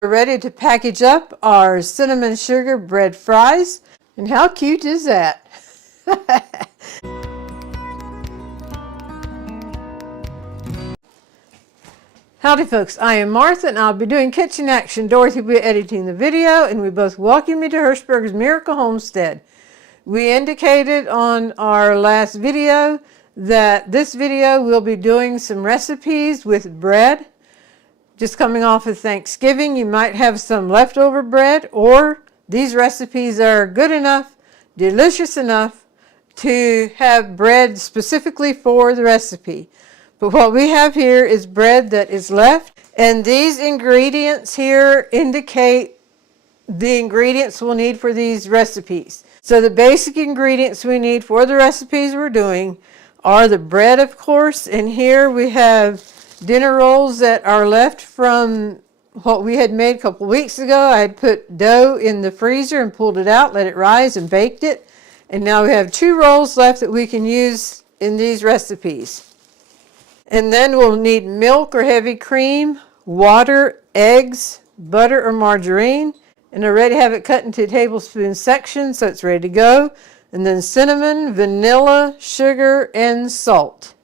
We're ready to package up our cinnamon sugar bread fries. And how cute is that? Howdy folks, I am Martha and I'll be doing Kitchen Action. Dorothy will be editing the video and we both welcome you to Hirschberg's Miracle Homestead. We indicated on our last video that this video we'll be doing some recipes with bread. Just coming off of Thanksgiving, you might have some leftover bread, or these recipes are good enough, delicious enough to have bread specifically for the recipe. But what we have here is bread that is left, and these ingredients here indicate the ingredients we'll need for these recipes. So the basic ingredients we need for the recipes we're doing are the bread, of course, and here we have dinner rolls that are left from what we had made a couple weeks ago. I had put dough in the freezer and pulled it out, let it rise and baked it. And now we have 2 rolls left that we can use in these recipes. And then we'll need milk or heavy cream, water, eggs, butter or margarine. And I already have it cut into tablespoon sections, so it's ready to go. And then cinnamon, vanilla, sugar, and salt.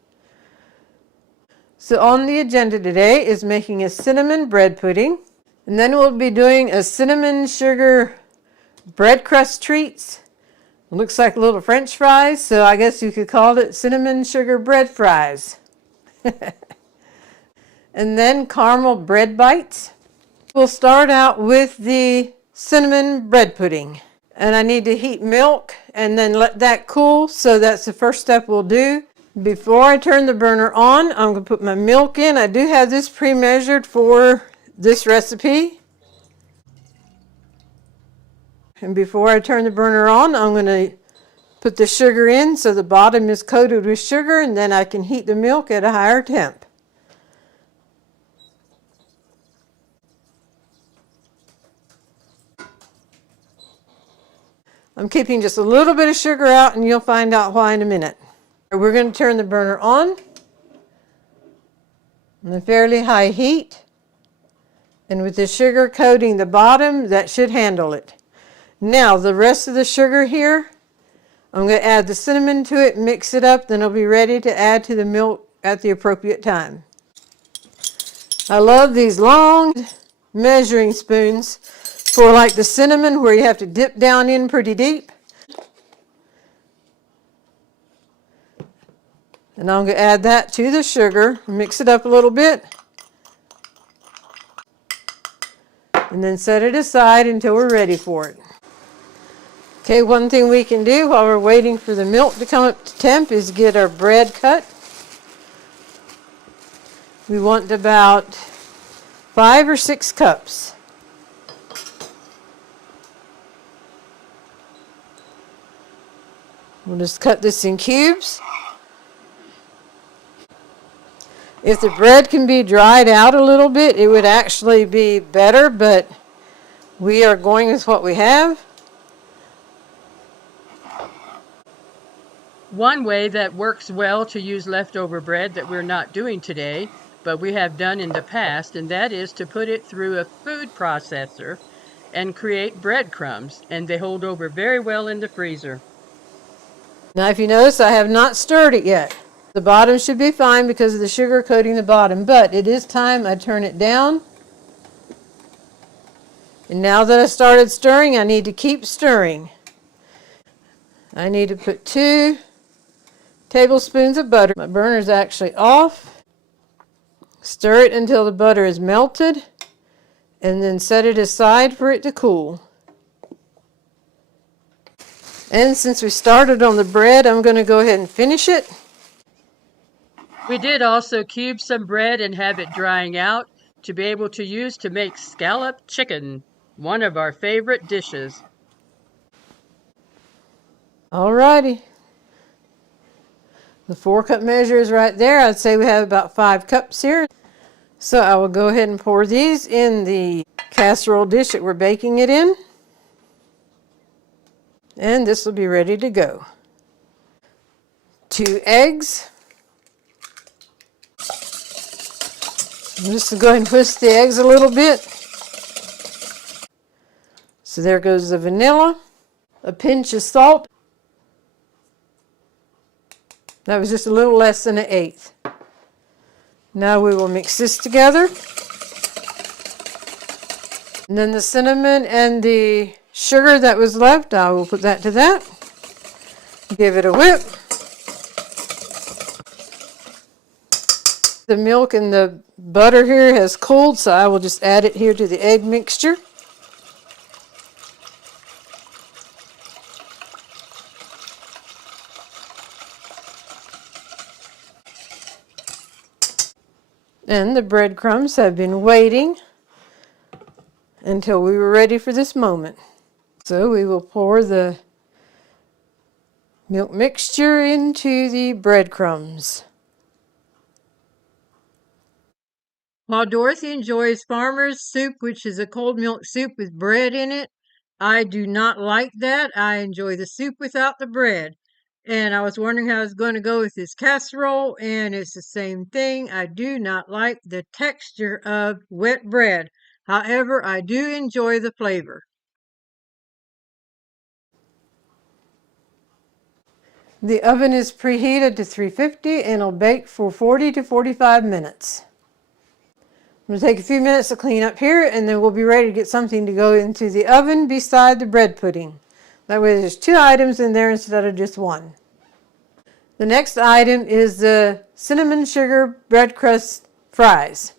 So on the agenda today is making a cinnamon bread pudding. And then we'll be doing a cinnamon sugar bread crust treats. It looks like little French fries, so I guess you could call it cinnamon sugar bread fries. And then caramel bread bites. We'll start out with the cinnamon bread pudding. And I need to heat milk and then let that cool, so that's the first step we'll do. Before I turn the burner on, I'm going to put my milk in. I do have this pre-measured for this recipe. And before I turn the burner on, I'm going to put the sugar in so the bottom is coated with sugar, and then I can heat the milk at a higher temp. I'm keeping just a little bit of sugar out, and you'll find out why in a minute. We're going to turn the burner on a fairly high heat, and with the sugar coating the bottom, that should handle it. Now the rest of the sugar here, I'm going to add the cinnamon to it, mix it up, then it'll be ready to add to the milk at the appropriate time. I love these long measuring spoons for like the cinnamon where you have to dip down in pretty deep. And I'm going to add that to the sugar, mix it up a little bit, and then set it aside until we're ready for it. Okay, one thing we can do while we're waiting for the milk to come up to temp is get our bread cut. We want about 5 or 6 cups. We'll just cut this in cubes. If the bread can be dried out a little bit, it would actually be better, but we are going with what we have. One way that works well to use leftover bread that we're not doing today, but we have done in the past, and that is to put it through a food processor and create breadcrumbs, and they hold over very well in the freezer. Now if you notice, I have not stirred it yet. The bottom should be fine because of the sugar coating the bottom, but it is time I turn it down. And now that I started stirring, I need to keep stirring. I need to put 2 tablespoons of butter. My burner is actually off. Stir it until the butter is melted, and then set it aside for it to cool. And since we started on the bread, I'm going to go ahead and finish it. We did also cube some bread and have it drying out to be able to use to make scalloped chicken, one of our favorite dishes. Alrighty. The 4-cup measure is right there. I'd say we have about 5 cups here. So I will go ahead and pour these in the casserole dish that we're baking it in. And this will be ready to go. 2 eggs. I'm just going to go ahead and twist the eggs a little bit. So there goes the vanilla, a pinch of salt. That was just a little less than an eighth. Now we will mix this together. And then the cinnamon and the sugar that was left, I will put that to that. Give it a whip. The milk and the butter here has cooled, so I will just add it here to the egg mixture. And the breadcrumbs have been waiting until we were ready for this moment. So we will pour the milk mixture into the breadcrumbs. While Dorothy enjoys farmer's soup, which is a cold milk soup with bread in it, I do not like that. I enjoy the soup without the bread. And I was wondering how I was going to go with this casserole, and it's the same thing. I do not like the texture of wet bread. However, I do enjoy the flavor. The oven is preheated to 350 and it'll bake for 40 to 45 minutes. I'm going to take a few minutes to clean up here, and then we'll be ready to get something to go into the oven beside the bread pudding. That way there's 2 items in there instead of just 1. The next item is the cinnamon sugar bread crust fries.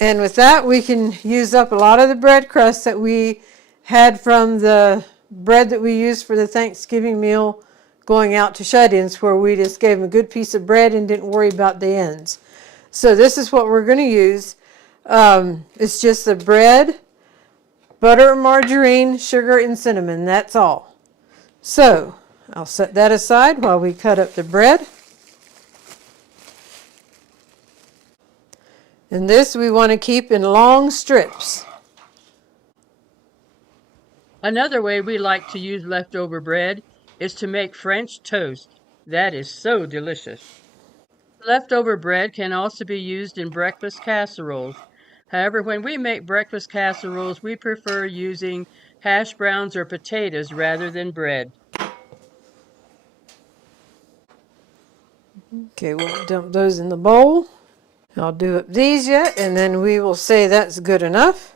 And with that, we can use up a lot of the bread crust that we had from the bread that we used for the Thanksgiving meal going out to shut-ins, where we just gave them a good piece of bread and didn't worry about the ends. So this is what we're going to use. It's just the bread, butter, margarine, sugar, and cinnamon. That's all. So I'll set that aside while we cut up the bread. And this we want to keep in long strips. Another way we like to use leftover bread is to make French toast. That is so delicious. Leftover bread can also be used in breakfast casseroles. However, when we make breakfast casseroles, we prefer using hash browns or potatoes rather than bread. Okay, we'll dump those in the bowl. I'll do up these yet, and then we will say that's good enough.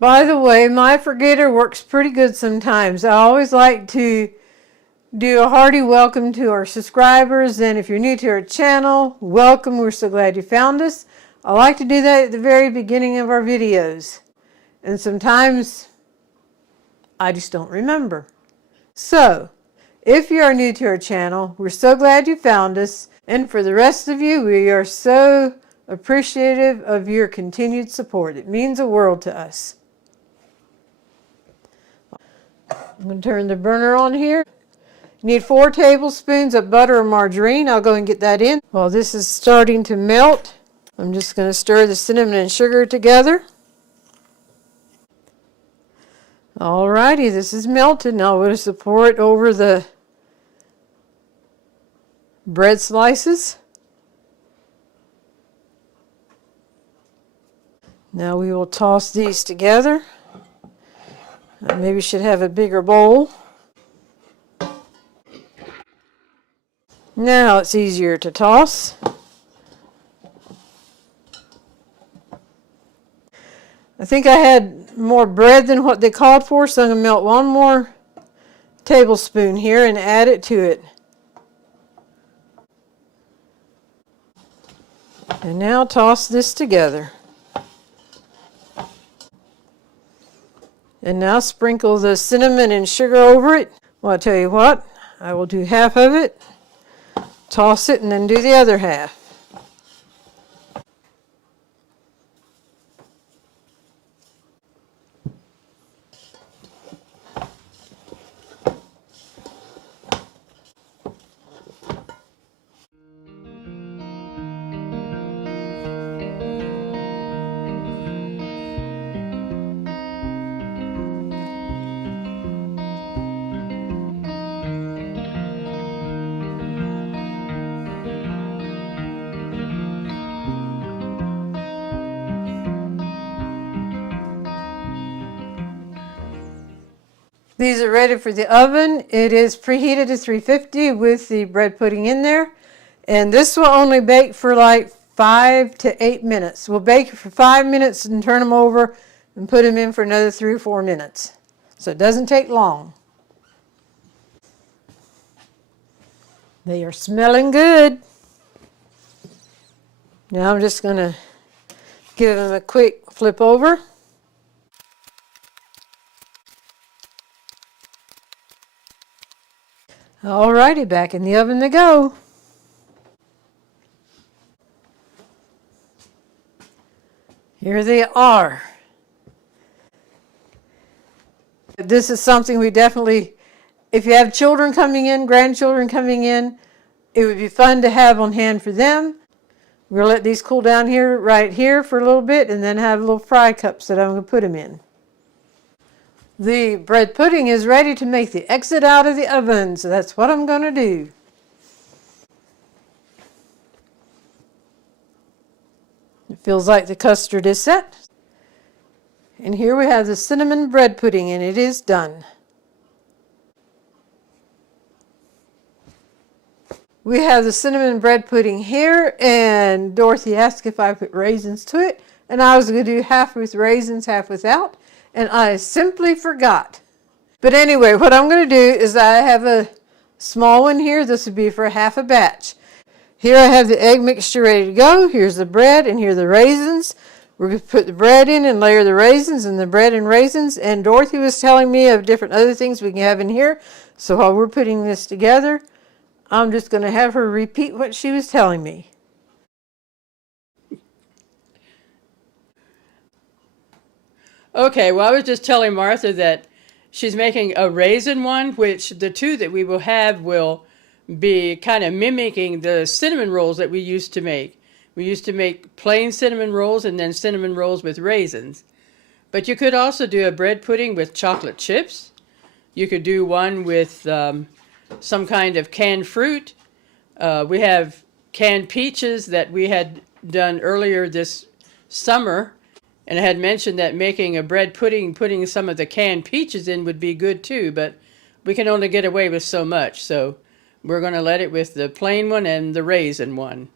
By the way, my forgetter works pretty good sometimes. I always like to do a hearty welcome to our subscribers, and if you're new to our channel, welcome. We're so glad you found us. I like to do that at the very beginning of our videos, and sometimes I just don't remember. So, if you are new to our channel, we're so glad you found us, and for the rest of you, we are so appreciative of your continued support. It means a world to us. I'm going to turn the burner on here. You need 4 tablespoons of butter or margarine. I'll go and get that in. While this is starting to melt, I'm just going to stir the cinnamon and sugar together. Alrighty, this is melted. Now we'll just pour it over the bread slices. Now we will toss these together. I maybe should have a bigger bowl. Now it's easier to toss. I think I had more bread than what they called for, so I'm going to melt 1 more tablespoon here and add it to it. And now toss this together. And now sprinkle the cinnamon and sugar over it. Well, I'll tell you what, I will do half of it, toss it, and then do the other half. These are ready for the oven. It is preheated to 350 with the bread pudding in there. And this will only bake for like 5 to 8 minutes. We'll bake it for 5 minutes and turn them over and put them in for another 3 or 4 minutes. So it doesn't take long. They are smelling good. Now I'm just going to give them a quick flip over. Alrighty, back in the oven they go. Here they are. This is something we definitely, if you have children coming in, grandchildren coming in, it would be fun to have on hand for them. We'll let these cool down here, right here for a little bit, and then have little fry cups that I'm going to put them in. The bread pudding is ready to make the exit out of the oven, so that's what I'm going to do. It feels like the custard is set. And here we have the cinnamon bread pudding, and it is done. We have the cinnamon bread pudding here, and Dorothy asked if I put raisins to it, and I was going to do half with raisins, half without, and I simply forgot. But anyway, what I'm going to do is I have a small one here. This would be for half a batch. Here I have the egg mixture ready to go. Here's the bread, and here are the raisins. We're going to put the bread in and layer the raisins and the bread and raisins. And Dorothy was telling me of different other things we can have in here. So while we're putting this together, I'm just going to have her repeat what she was telling me. Okay, well, I was just telling Martha that she's making a raisin one, which the two that we will have will be kind of mimicking the cinnamon rolls that we used to make. We used to make plain cinnamon rolls and then cinnamon rolls with raisins. But you could also do a bread pudding with chocolate chips. You could do one with some kind of canned fruit. We have canned peaches that we had done earlier this summer. And I had mentioned that making a bread pudding, putting some of the canned peaches in would be good too, but we can only get away with so much. So we're going to let it with the plain one and the raisin one.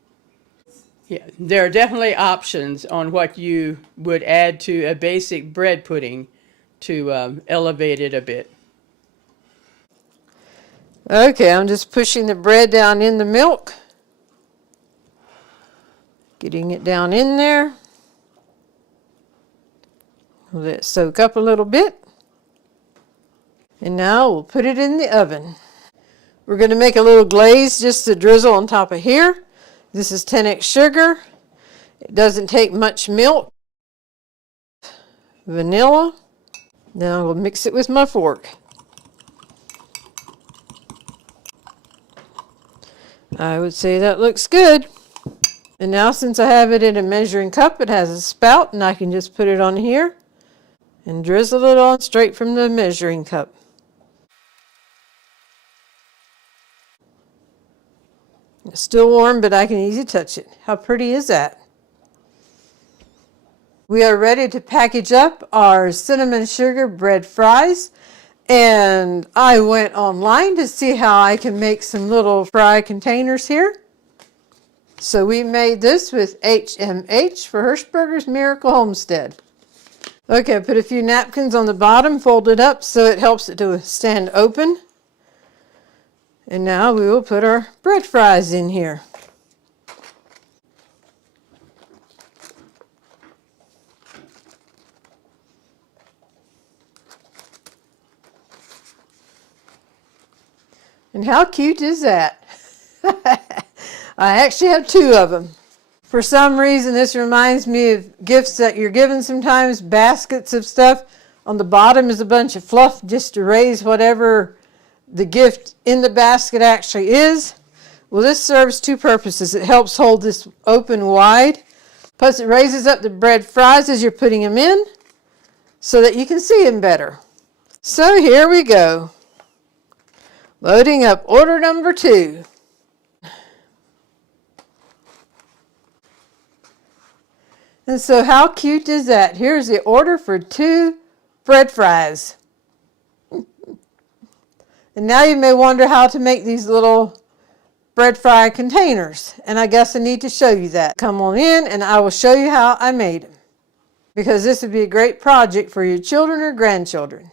Yeah, there are definitely options on what you would add to a basic bread pudding to elevate it a bit. Okay, I'm just pushing the bread down in the milk. Getting it down in there. Let it soak up a little bit. And now we'll put it in the oven. We're going to make a little glaze just to drizzle on top of here. This is 10x sugar. It doesn't take much milk. Vanilla. Now we'll mix it with my fork. I would say that looks good. And now since I have it in a measuring cup, it has a spout, and I can just put it on here and drizzle it on straight from the measuring cup. It's still warm, but I can easily touch it. How pretty is that? We are ready to package up our cinnamon sugar bread fries. And I went online to see how I can make some little fry containers here. So we made this with HMH for Hirschberger's Miracle Homestead. Okay, I put a few napkins on the bottom, folded up so it helps it to stand open. And now we will put our bread fries in here. And how cute is that? I actually have two of them. For some reason, this reminds me of gifts that you're given sometimes, baskets of stuff. On the bottom is a bunch of fluff just to raise whatever the gift in the basket actually is. Well, this serves two purposes. It helps hold this open wide. Plus, it raises up the bread fries as you're putting them in so that you can see them better. So here we go. Loading up order number 2. And so how cute is that? Here's the order for 2 bread fries. And now you may wonder how to make these little bread fry containers. And I guess I need to show you that. Come on in and I will show you how I made them. Because this would be a great project for your children or grandchildren.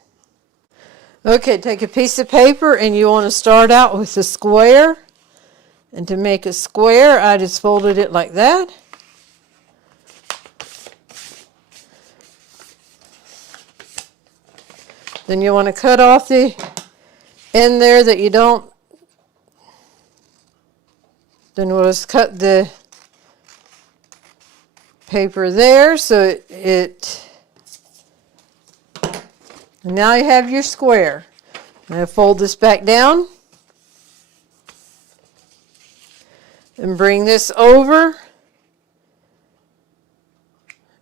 Okay, take a piece of paper and you want to start out with a square. And to make a square, I just folded it like that. Then you want to cut off the end there that you don't. Then we'll just cut the paper there so now you have your square. Now fold this back down and bring this over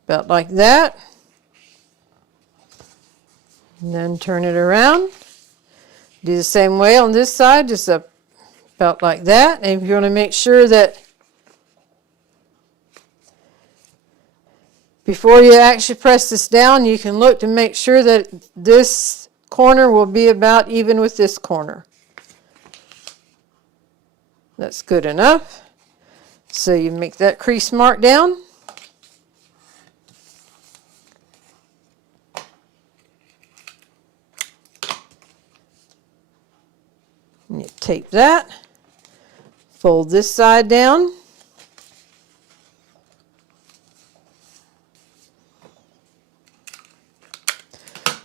about like that. And then turn it around. Do the same way on this side, just about like that. And if you want to make sure that before you actually press this down, you can look to make sure that this corner will be about even with this corner. That's good enough. So you make that crease mark down. And you tape that. Fold this side down.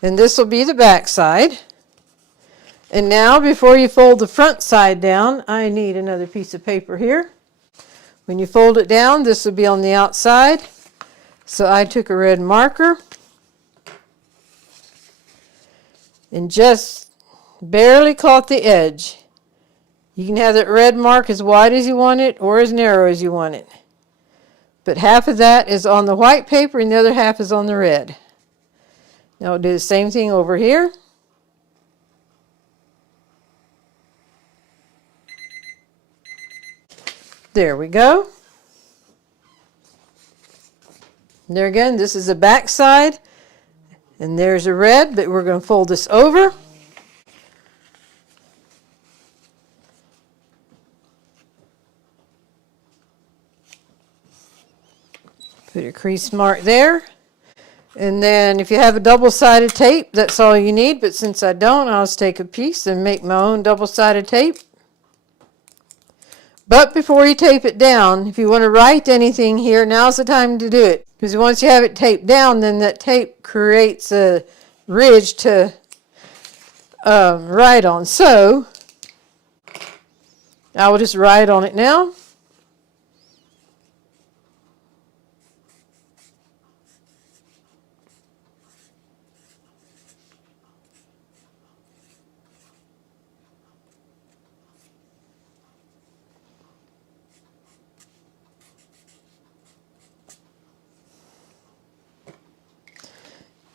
And this will be the back side. And now before you fold the front side down, I need another piece of paper here. When you fold it down, this will be on the outside. So I took a red marker and just barely caught the edge. You can have that red mark as wide as you want it or as narrow as you want it. But half of that is on the white paper and the other half is on the red. Now we'll do the same thing over here. There we go. There again, this is the back side. And there's a red, but we're going to fold this over. Put a crease mark there. And then if you have a double-sided tape, that's all you need. But since I don't, I'll just take a piece and make my own double-sided tape. But before you tape it down, if you want to write anything here, now's the time to do it. Because once you have it taped down, then that tape creates a ridge to write on. So I will just write on it now.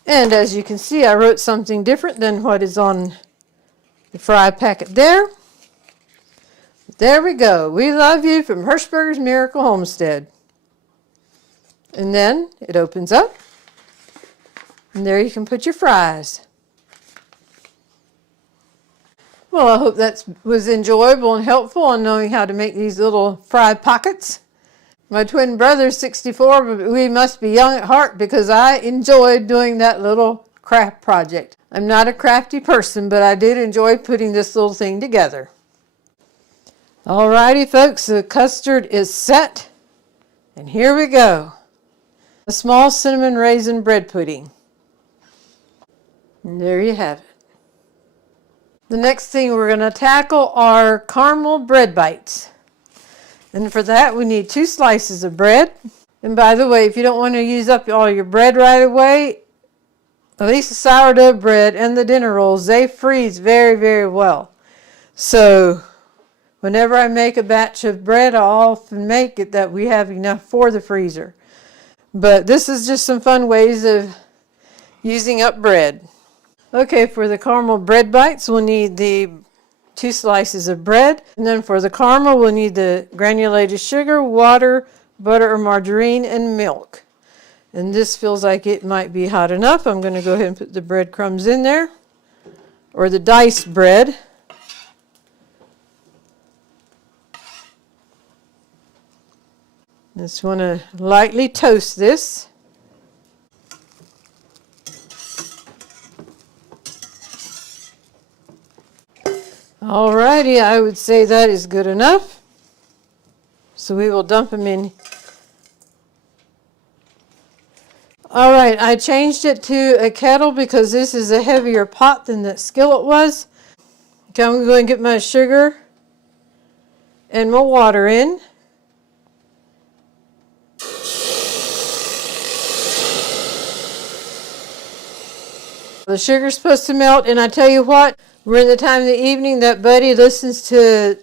And as you can see, I wrote something different than what is on the fry packet there. There we go. We love you from Hirschberger's Miracle Homestead. And then it opens up. And there you can put your fries. Well, I hope that was enjoyable and helpful on knowing how to make these little fry pockets. My twin brother's 64, but we must be young at heart because I enjoyed doing that little craft project. I'm not a crafty person, but I did enjoy putting this little thing together. Alrighty, folks, the custard is set. And here we go. A small cinnamon raisin bread pudding. And there you have it. The next thing we're going to tackle are caramel bread bites. And for that, we need 2 slices of bread. And by the way, if you don't want to use up all your bread right away, at least the sourdough bread and the dinner rolls, they freeze very, very well. So whenever I make a batch of bread, I often make it that we have enough for the freezer. But this is just some fun ways of using up bread. Okay, for the caramel bread bites, we'll need the 2 slices of bread. And then for the caramel, we'll need the granulated sugar, water, butter or margarine, and milk. And this feels like it might be hot enough. I'm going to go ahead and put the breadcrumbs in there, or the diced bread. Just want to lightly toast this. Alrighty, I would say that is good enough. So we will dump them in. Alright, I changed it to a kettle because this is a heavier pot than that skillet was. Okay, I'm going to get my sugar and my water in. The sugar's supposed to melt, and I tell you what, we're in the time of the evening that Buddy listens to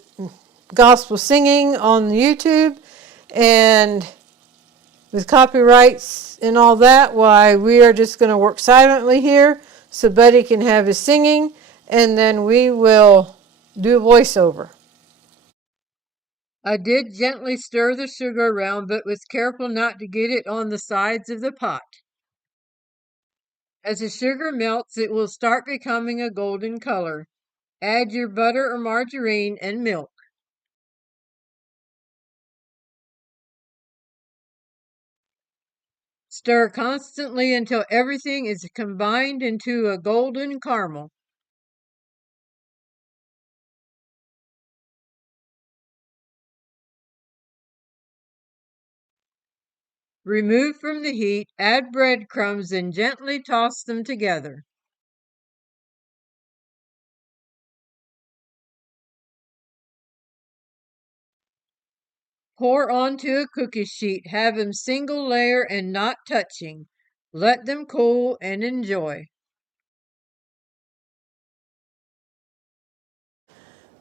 gospel singing on YouTube, and with copyrights and all that, why we are just going to work silently here so Buddy can have his singing, and then we will do a voiceover. I did gently stir the sugar around, but was careful not to get it on the sides of the pot. As the sugar melts, it will start becoming a golden color. Add your butter or margarine and milk. Stir constantly until everything is combined into a golden caramel. Remove from the heat, add breadcrumbs, and gently toss them together. Pour onto a cookie sheet, have them single layer and not touching. Let them cool and enjoy.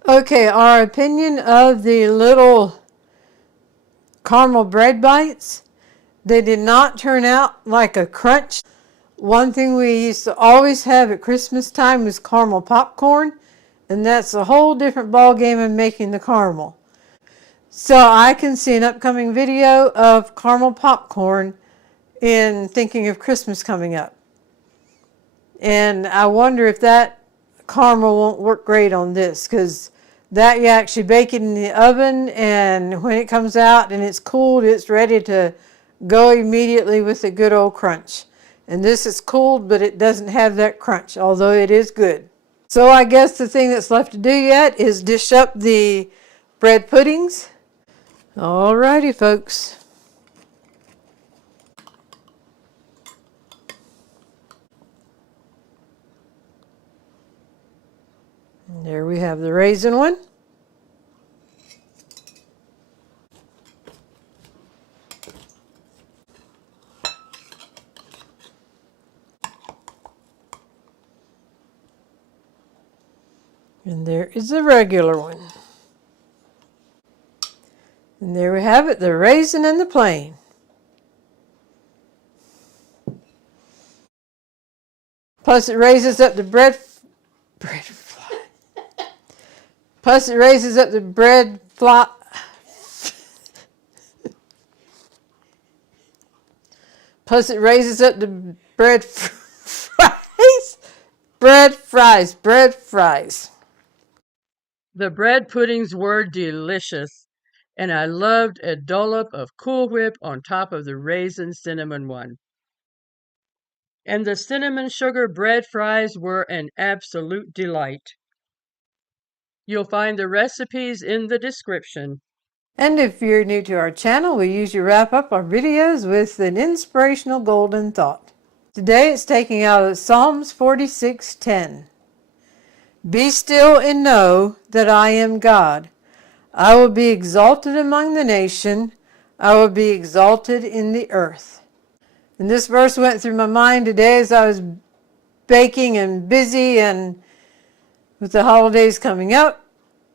Okay, our opinion of the little caramel bread bites. They did not turn out like a crunch. One thing we used to always have at Christmas time was caramel popcorn, and that's a whole different ball game in making the caramel. So I can see an upcoming video of caramel popcorn in thinking of Christmas coming up. And I wonder if that caramel won't work great on this, because that you actually bake it in the oven, and when it comes out and it's cooled, it's ready to go immediately with a good old crunch. And this is cooled, but it doesn't have that crunch, although it is good. So I guess the thing that's left to do yet is dish up the bread puddings. Alrighty, folks. And there we have the raisin one. And there is the regular one. And there we have it, the raisin and the plain. Plus it raises up the bread fly. Plus it raises up the bread fly. Plus it raises up the bread fries. Bread fries. The bread puddings were delicious, and I loved a dollop of Cool Whip on top of the raisin cinnamon one. And the cinnamon sugar bread fries were an absolute delight. You'll find the recipes in the description. And if you're new to our channel, we usually wrap up our videos with an inspirational golden thought. Today it's taking out of Psalms 46:10. Be still and know that I am God. I will be exalted among the nation. I will be exalted in the earth. And this verse went through my mind today as I was baking and busy, and with the holidays coming up,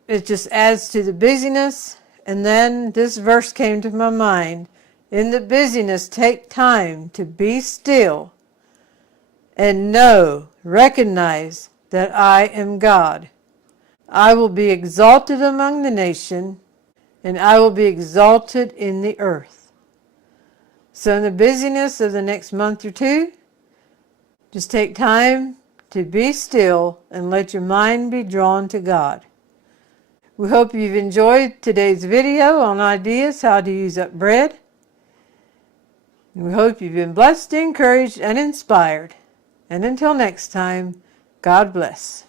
it just adds to the busyness. And then this verse came to my mind. In the busyness, take time to be still and know, recognize that I am God. I will be exalted among the nation, and I will be exalted in the earth. So in the busyness of the next month or two, just take time to be still and let your mind be drawn to God. We hope you've enjoyed today's video on ideas how to use up bread. We hope you've been blessed, encouraged, and inspired. And until next time, God bless.